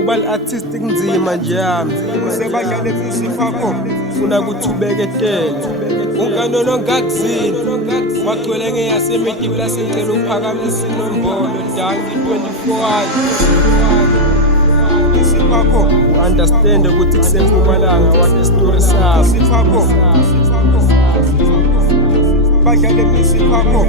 Ubal artistic nzima nje yami Sebadlale music wakho funa ukuthi ubeketele unkanono ngakuzini wagcwele ngeyasemiti plus ngicela uphakamisa inombolo dangi 24 music wakho understand ukuthi kusempumalanga what the story sakho music wakho badlale music wakho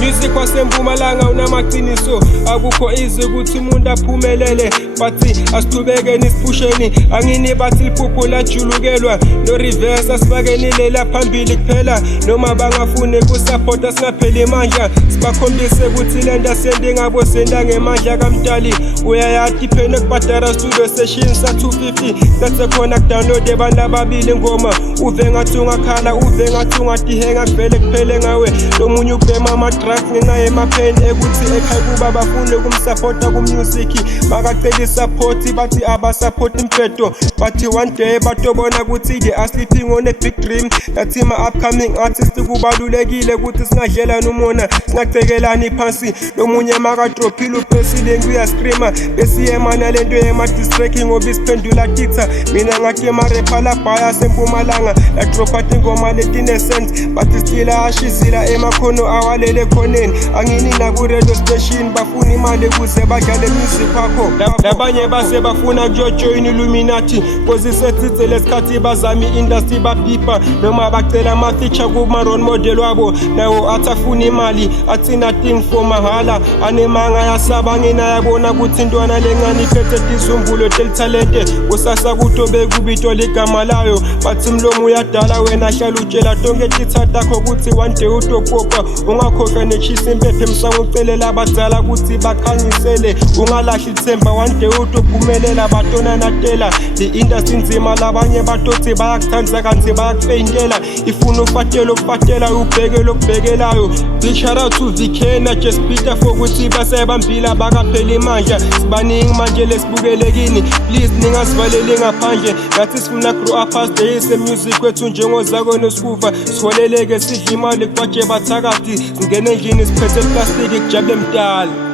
Music wasempumalanga unamaqiniso akukho izwi ukuthi umuntu aphumelele bathi asiqhubekeni siphusheni angini bathi liphupho lajulukelwa no reverse asibakeni la phambili kuphela noma bangafune kusupporta singapheli amandla sibakhombise ukuthi lento sende ngabo senda ngemandla kamdali uyayathi phela kubhadara studio sessions sa 250 that's khona kudownload abantu ababili ngoma uve ngathi ungakhala uve ngathi ungadihenga kuvele kuphele ngawe lomunye ubhema ama drugs ngenxa yemapheni ekuthi ekhaya kuba bafune kumsupporta ku-music bakacela support bathi abasupport impedo bathi one day batobona ukuthi they are sleeping on a big dream nathi ma-upcoming artist kubalulekile ukuthi singadlelani umona singacekelani phansi nomunye makadrophile uphesile kuyascreama besiyemana lento yema-distracking ngoba isiphendula titha mina ngathi emarepa labhaya sempumalanga ladropha tingoma letinesens bathi still ashizila emakhono awalele khoneni angini naku-radio station bafuna imali ukuze badlale music wakho labanye base bafuna kujojoyina Illuminati kozi sethithe lesikhathi bazama i-industry babhipha noma bacela ama-feature kuma-role model wabo nawo athafuna imali athi nothing for mahala anemanga yasaba nginayabona ukuthi intwana lencane iphethe tizumbulo telithalente kusasa kutobe kubitwa ligama layo bathi mlomo uyadala wena hlala utshela tonke titha takho ukuthi one day utopopa ungakhohlwa nechisa impepho emsango ucelela abadala ukuthi bakhanyisele ungalahli ithemba one day utophumelela batona natela i-industry nzima labanye batothi bayakuthandza kanti bayakufeyintela ifuna ufatela ukufatela ubheke lokubhekelayo big shout out to VK na Just Peter for ukuthi basebambila bakaphela imandla sibaningi manje lesibukelekini please ningasivaleli ngaphandle ngathi sifuna grow up as the is music wethu njengozako nosikuva siholeleke sidla imali kwaje bathakathi singene endlini siphethe plastic kujabule mdala